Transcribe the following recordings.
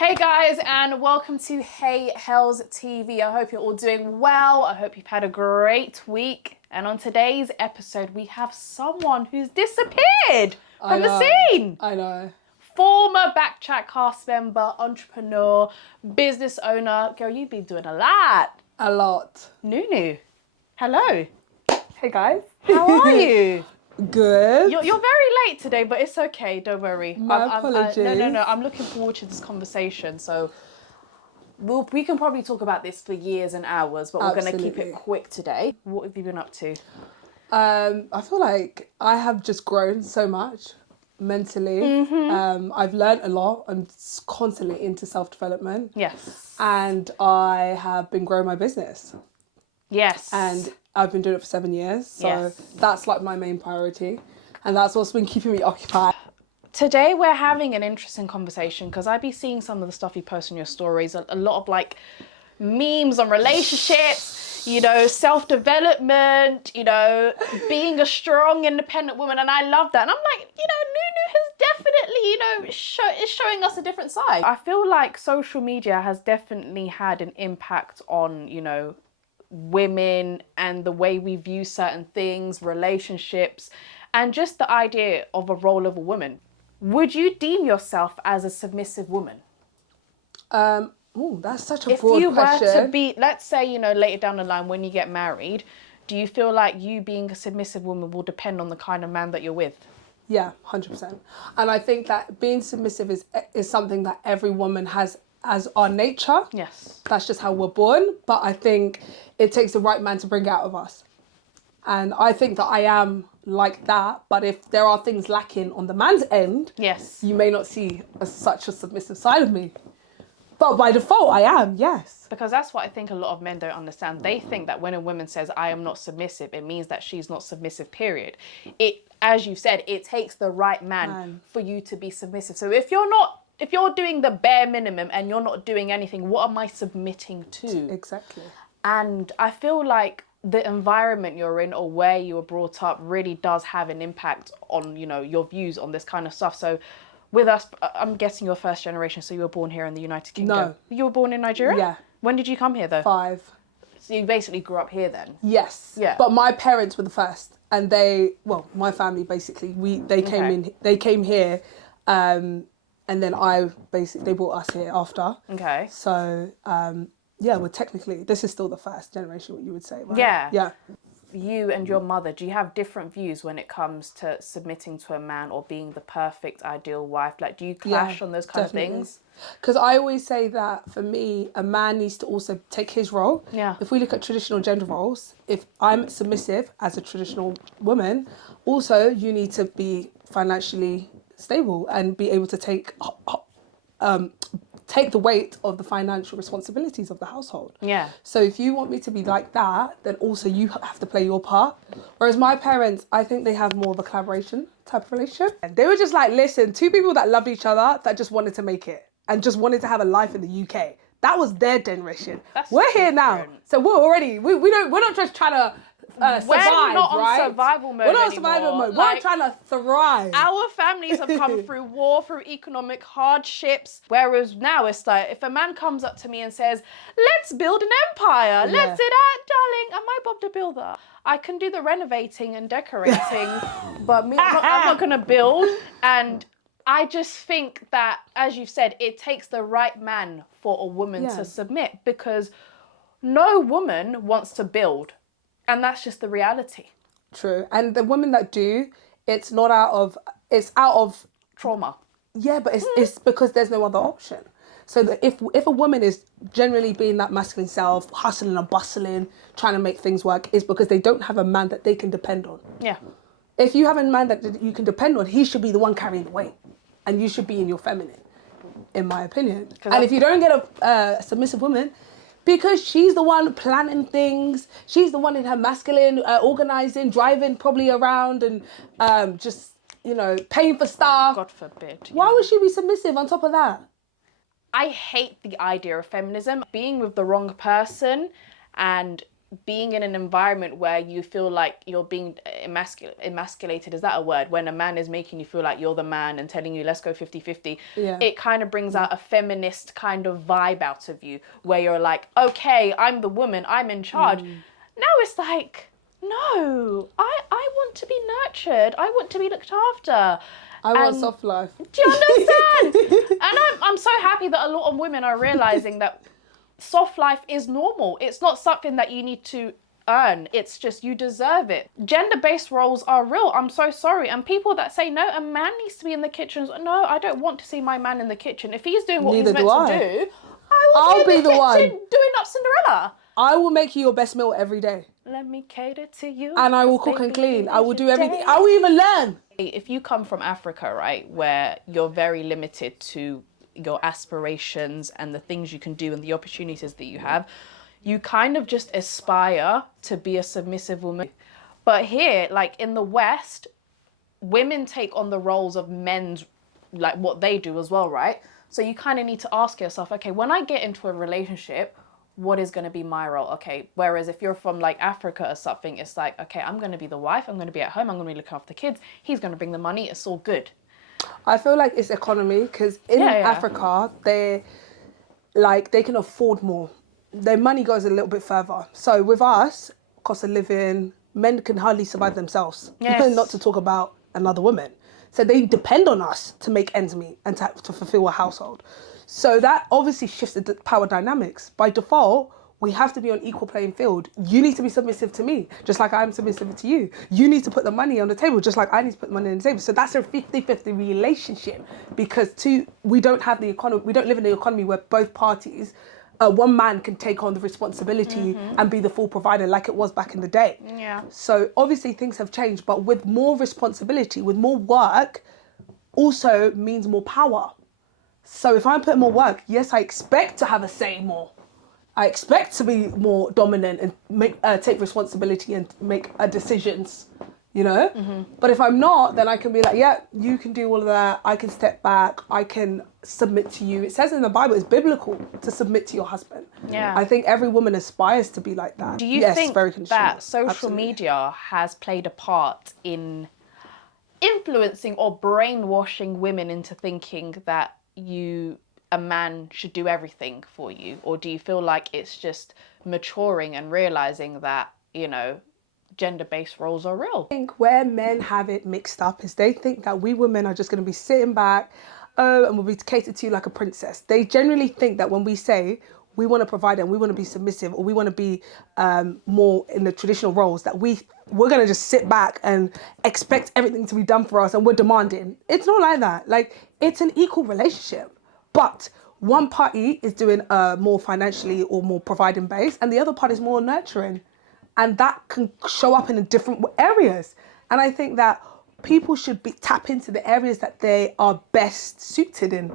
Hey guys, and welcome to Hels TV. I hope you're all doing well. I hope you've had a great week. And on today's episode, we have someone who's disappeared from the scene. I know. Former Backchat cast member, entrepreneur, business owner. Girl, you've been doing a lot. A lot. Nunu, hello. Hey guys. How are you? Good. You're very late today, but it's okay. Don't worry. My apologies. No. I'm looking forward to this conversation. So we can probably talk about this for years and hours, but we're going to keep it quick today. What have you been up to? I feel like I have just grown so much mentally. I've learned a lot. I'm constantly into self-development. Yes. And I have been growing my business. Yes. And I've been doing it for 7 years. So that's like my main priority. And that's what's been keeping me occupied. Today we're having an interesting conversation because I be seeing some of the stuff you post on your stories, a lot of like memes on relationships, you know, self-development, you know, being a strong, independent woman. And I love that. And I'm like, you know, Nunu has definitely, you know, is showing us a different side. I feel like social media has definitely had an impact on, you know, women and the way we view certain things, relationships, and just the idea of a role of a woman. Would you deem yourself as a submissive woman? That's such a broad question. If you were to be, let's say, you know, later down the line when you get married, do you feel like you being a submissive woman will depend on the kind of man that you're with? Yeah, 100%. And I think that being submissive is something that every woman has as our nature. Yes. That's just how we're born. But I think it takes the right man to bring it out of us. And I think that I am like that. But if there are things lacking on the man's end, yes, you may not see such a submissive side of me. But by default, I am, yes. Because that's what I think a lot of men don't understand. They think that when a woman says, I am not submissive, it means that she's not submissive, period. It, as you said, it takes the right man for you to be submissive. So if you're doing the bare minimum and you're not doing anything, what am I submitting to? Exactly. And I feel like the environment you're in or where you were brought up really does have an impact on, you know, your views on this kind of stuff. So with us, I'm guessing you're first generation, so you were born here in the United Kingdom. No. You were born in Nigeria? Yeah. When did you come here though? 5. So you basically grew up here then? Yes. Yeah. But my parents were the first. And my family basically, they came here, and then they brought us here after. Okay. So, this is still the first generation, what you would say, right? Yeah. Yeah. You and your mother, do you have different views when it comes to submitting to a man or being the perfect ideal wife? Like, do you clash on those kind of things? Because I always say that for me, a man needs to also take his role. Yeah. If we look at traditional gender roles, if I'm submissive as a traditional woman, also you need to be financially stable and be able to take the weight of the financial responsibilities of the household. Yeah. So if you want me to be like that, then also you have to play your part. Whereas my parents, I think they have more of a collaboration type of relationship. And they were just like, listen, 2 people that loved each other that just wanted to make it and just wanted to have a life in the UK. That was their generation. We're here now. So we're not just trying to survive, we're not on survival mode. We're not on survival mode. We're trying to thrive. Our families have come through war, through economic hardships. Whereas now it's like, if a man comes up to me and says, let's build an empire, let's do that, darling, am I Bob the Builder? I can do the renovating and decorating, but I'm not going to build. And I just think that, as you've said, it takes the right man for a woman to submit, because no woman wants to build. And that's just the reality. True. And the women that do, it's out of trauma. Yeah, but it's because there's no other option. So that if a woman is generally being that masculine self, hustling and bustling, trying to make things work, is because they don't have a man that they can depend on. Yeah. If you have a man that you can depend on, he should be the one carrying the weight. And you should be in your feminine, in my opinion. And if you don't get a submissive woman, because she's the one planning things, she's the one in her masculine, organising, driving probably around and just, you know, paying for stuff. God forbid. Why would she be submissive on top of that? I hate the idea of feminism. Being with the wrong person and being in an environment where you feel like you're being emasculated, is that a word? When a man is making you feel like you're the man and telling you, let's go 50-50, it kind of brings out a feminist kind of vibe out of you, where you're like, okay, I'm the woman, I'm in charge. Now it's like, no, I want to be nurtured. I want to be looked after. I want soft life. Do you understand? And I'm so happy that a lot of women are realizing that soft life is normal. It's not something that you need to earn. It's just you deserve it. Gender-based roles are real. I'm so sorry. And people that say, no, a man needs to be in the kitchen. No, I don't want to see my man in the kitchen. If he's doing what he's meant to do, I'll be the one doing up Cinderella. I will make you your best meal every day. Let me cater to you. And I will cook and clean. I will do everything. I will even learn. If you come from Africa, right, where you're very limited to your aspirations and the things you can do and the opportunities that you have, you kind of just aspire to be a submissive woman. But here, like in the West, women take on the roles of men's, like what they do as well, right? So you kind of need to ask yourself, okay, when I get into a relationship, what is going to be my role? Okay, whereas if you're from like Africa or something, it's like, okay, I'm going to be the wife, I'm going to be at home, I'm going to be looking after the kids, he's going to bring the money, it's all good. I feel like it's economy, because in Africa, they can afford more. Their money goes a little bit further. So with us, cost of living, men can hardly survive themselves, not to talk about another woman. So they depend on us to make ends meet and to fulfill a household. So that obviously shifts the power dynamics. By default, we have to be on equal playing field. You need to be submissive to me, just like I'm submissive to you. You need to put the money on the table, just like I need to put the money on the table. So that's a 50-50 relationship, because we don't have the economy. We don't live in an economy where both parties, one man can take on the responsibility and be the full provider like it was back in the day. Yeah. So obviously things have changed, but with more responsibility, with more work, also means more power. So if I put more work, yes, I expect to have a say more. I expect to be more dominant and take responsibility and make decisions, you know? But if I'm not, then I can be like, yeah, you can do all of that. I can step back. I can submit to you. It says in the Bible, it's biblical to submit to your husband. Yeah. I think every woman aspires to be like that. Do you think that social media has played a part in influencing or brainwashing women into thinking that a man should do everything for you? Or do you feel like it's just maturing and realizing that, you know, gender-based roles are real? I think where men have it mixed up is they think that we women are just going to be sitting back and we'll be catered to like a princess. They generally think that when we say we want to provide and we want to be submissive, or we want to be more in the traditional roles, that we're going to just sit back and expect everything to be done for us and we're demanding. It's not like that. Like, it's an equal relationship. But one party is doing more financially or more providing based, and the other part is more nurturing. And that can show up in different areas. And I think that people should tap into the areas that they are best suited in.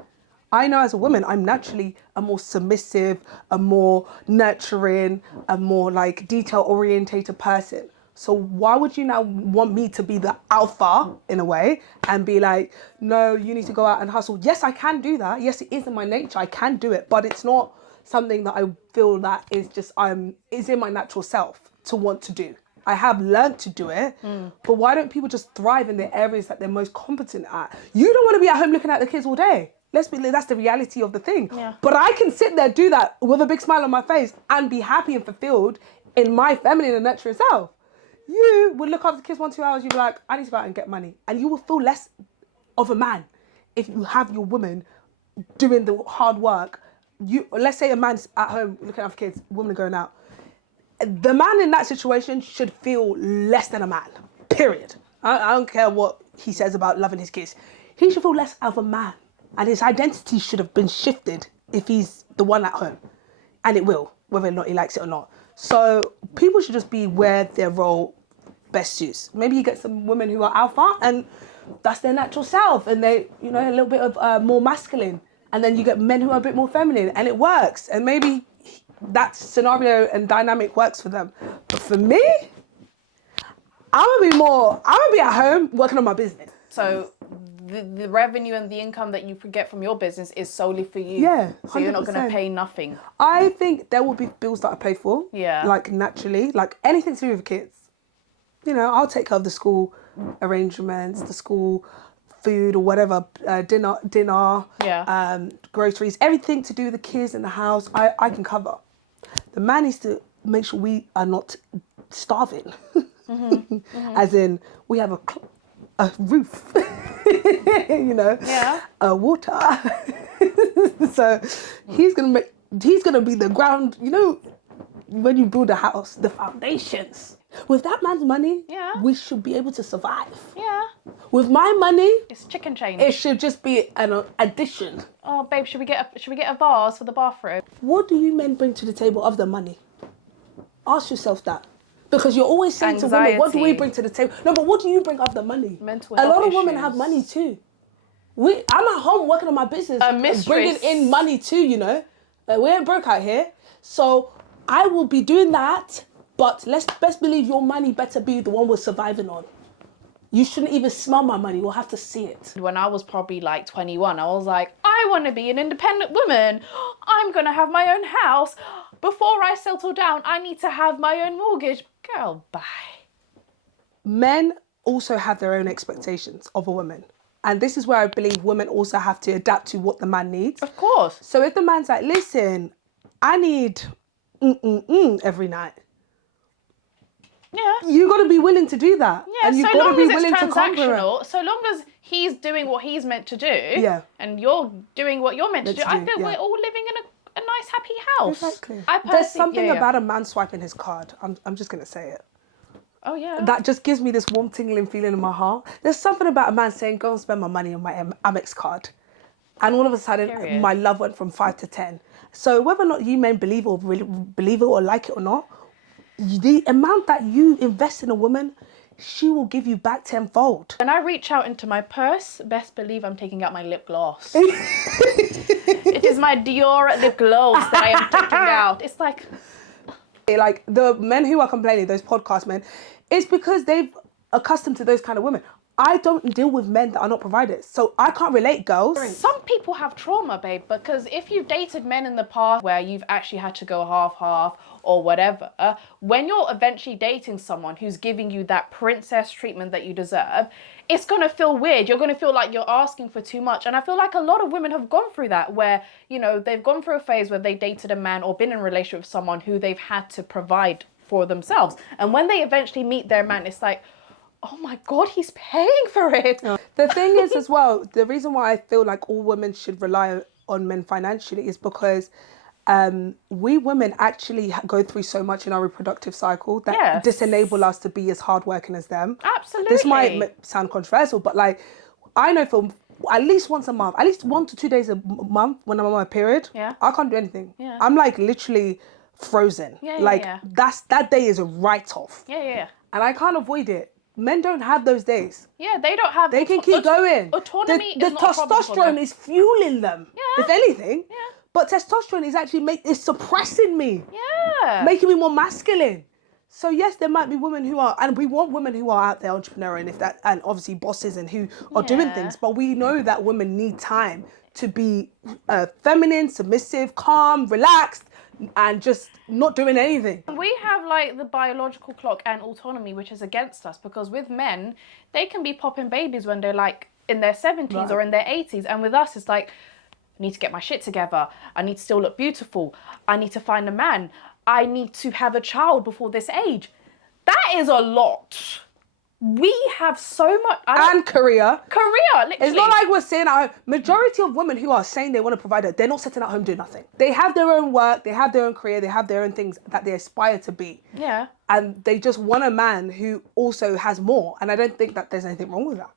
I know as a woman, I'm naturally a more submissive, a more nurturing, a more like detail-orientated person. So why would you now want me to be the alpha in a way and be like, no, you need to go out and hustle? Yes, I can do that. Yes, it is in my nature. I can do it, but it's not something that I feel that is just is in my natural self to want to do. I have learned to do it, but why don't people just thrive in the areas that they're most competent at? You don't want to be at home looking at the kids all day. That's the reality of the thing. Yeah. But I can sit there, do that with a big smile on my face and be happy and fulfilled in my feminine and nurturing self. You would look after the kids 1-2 hours, you'd be like, I need to go out and get money. And you will feel less of a man if you have your woman doing the hard work. Let's say a man's at home looking after kids, woman going out. The man in that situation should feel less than a man, period. I don't care what he says about loving his kids. He should feel less of a man. And his identity should have been shifted if he's the one at home. And it will, whether or not he likes it or not. So people should just be where their role best suits. Maybe you get some women who are alpha and that's their natural self, and they, you know, a little bit of more masculine. And then you get men who are a bit more feminine, and it works. And maybe that scenario and dynamic works for them. But for me, I'm gonna be at home working on my business. So the revenue and the income that you get from your business is solely for you. Yeah, so you're not going to 100%. pay nothing. I think there will be bills that I pay for. Yeah. Like naturally, like anything to do with kids. You know, I'll take care of the school arrangements, the school food or whatever, dinner, Yeah. groceries, everything to do with the kids in the house. I can cover. The man needs to make sure we are not starving. As in, we have a roof, you know, Yeah. Water. So he's gonna be the ground. You know, when you build a house, the foundations. With that man's money, Yeah. we should be able to survive. Yeah. With my money, It's chicken change. it should just be an addition. Oh, babe, should we get a vase for the bathroom? What do you men bring to the table of the money? Ask yourself that. Because you're always saying to women, what do we Anxiety. bring to the table? No, but what do you bring of the money? Mental A lot health of women issues. have money too. I'm at home working on my business, mistress. bringing in money too, you know. We ain't broke out here. So I will be doing that, but let's best believe your money better be the one we're surviving on. You shouldn't even smell my money. We'll have to see it. When I was probably like 21, I was like, I want to be an independent woman. I'm going to have my own house. Before I settle down, I need to have my own mortgage. Girl, bye. Men also have their own expectations of a woman. And this is where I believe women also have to adapt to what the man needs. Of course. So if the man's like, listen, I need every night. Yeah. You got to be willing to do that. Yeah, and you've so got to long be as it's willing to compromise. transactional, so long as he's doing what he's meant to do, Yeah. and you're doing what you're meant to do, I feel yeah. we're all living in a nice, happy house. Exactly. I There's something yeah. about a man swiping his card. I'm just going to say it. Oh, yeah. That just gives me this warm tingling feeling in my heart. There's something about a man saying, go and spend my money on my Amex card. And all of a sudden, Period. my love went from 5 to 10. So whether or not you men believe it or like it or not, the amount that you invest in a woman, she will give you back tenfold. When I reach out into my purse, best believe I'm taking out my lip gloss. It is my Dior lip gloss that I am taking out. It's like the men who are complaining, those podcast men, it's because they've accustomed to those kind of women. I don't deal with men that are not providers, so I can't relate, girls. some people have trauma, babe, because if you've dated men in the past where you've actually had to go half-half or whatever, when you're eventually dating someone who's giving you that princess treatment that you deserve, it's going to feel weird. You're going to feel like you're asking for too much. And I feel like a lot of women have gone through that where, you know, they've gone through a phase where they dated a man or been in a relationship with someone who they've had to provide for themselves. And when they eventually meet their man, it's like, oh my God, he's paying for it. The thing is as well, the reason why I feel like all women should rely on men financially is because we women actually go through so much in our reproductive cycle that Yes. disenable us to be as hardworking as them. Absolutely. This might sound controversial, but like, I know for at least once a month, at least 1 to 2 days a month when I'm on my period, Yeah. I can't do anything. Yeah. I'm like literally frozen. Yeah, like yeah. that day is a write-off. Yeah. And I can't avoid it. Men don't have those days. Yeah, they don't have... They can keep going. Autonomy The is not a problem for them. testosterone is fueling them, Yeah. if anything. Yeah. But testosterone is actually is suppressing me, Yeah. making me more masculine. So yes, there might be women who are, and we want women who are out there entrepreneurial, and obviously bosses and who are doing Yeah. things. But we know that women need time to be feminine, submissive, calm, relaxed, and just not doing anything. We have like the biological clock and autonomy, which is against us, because with men, they can be popping babies when they're like in their 70s or in their 80s. And with us, it's like, I need to get my shit together. I need to still look beautiful. I need to find a man. I need to have a child before this age. That is a lot. We have so much... And career. literally. It's not like we're saying at home. Majority of women who are saying they want to provide it, they're not sitting at home doing nothing. They have their own work, they have their own career, they have their own things that they aspire to be. Yeah. And they just want a man who also has more. And I don't think that there's anything wrong with that.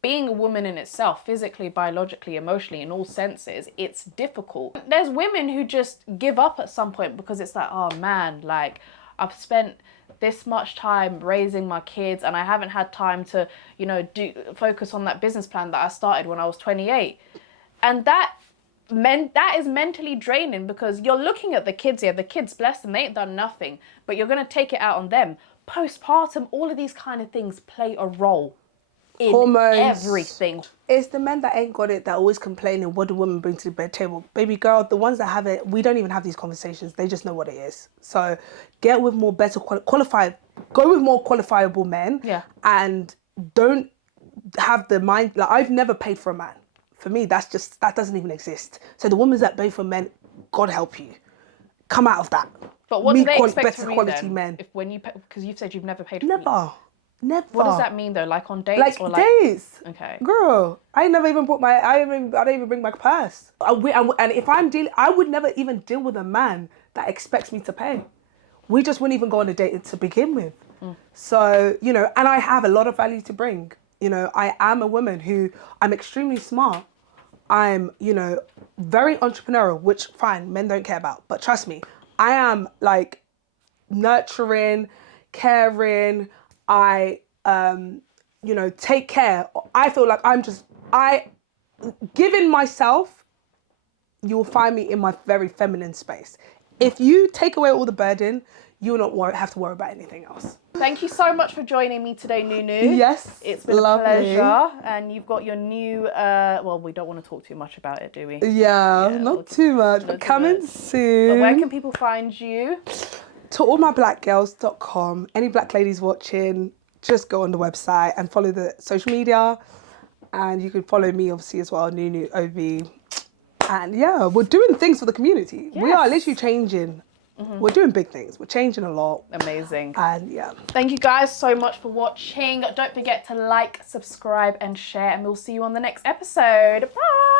Being a woman in itself, physically, biologically, emotionally, in all senses, it's difficult. There's women who just give up at some point because it's like, oh man, like I've spent this much time raising my kids and I haven't had time to, you know, focus on that business plan that I started when I was 28. And that is mentally draining because you're looking at the kids here, the kids, bless them, they ain't done nothing, but you're going to take it out on them. Postpartum, all of these kind of things play a role in Hormones. everything. It's the men that ain't got it that are always complaining, what do women bring to the bed table? Baby girl, the ones that have it, we don't even have these conversations. They just know what it is. So get with more better qualified, go with more qualifiable men. Yeah. And don't have the mind, like I've never paid for a man. For me, that doesn't even exist. So the women that pay for men, God help you. Come out of that. But what do they expect better from you quality then? men. If when you because you've said you've never paid for Never. Never. What does that mean though? Like on dates or like dates? Okay. Girl, I never even brought my. I don't even bring my purse. And if I'm dealing, I would never even deal with a man that expects me to pay. We just wouldn't even go on a date to begin with. So and I have a lot of value to bring. I am a woman who I'm extremely smart. I'm very entrepreneurial, which fine men don't care about. But trust me, I am like nurturing, caring. I, take care. I feel like giving myself, you will find me in my very feminine space. If you take away all the burden, you will not have to worry about anything else. Thank you so much for joining me today, Nunu. Yes, it's been lovely. a pleasure. And you've got your new, well, we don't want to talk too much about it, do we? Yeah, not too much, but coming soon. But where can people find you? To allmyblackgirls.com. Any black ladies watching, just go on the website and follow the social media. And you can follow me, obviously, as well, Nunu Obe. And yeah, we're doing things for the community. Yes. We are literally changing. We're doing big things. We're changing a lot. Amazing. And yeah. Thank you guys so much for watching. Don't forget to like, subscribe, and share. And we'll see you on the next episode. Bye.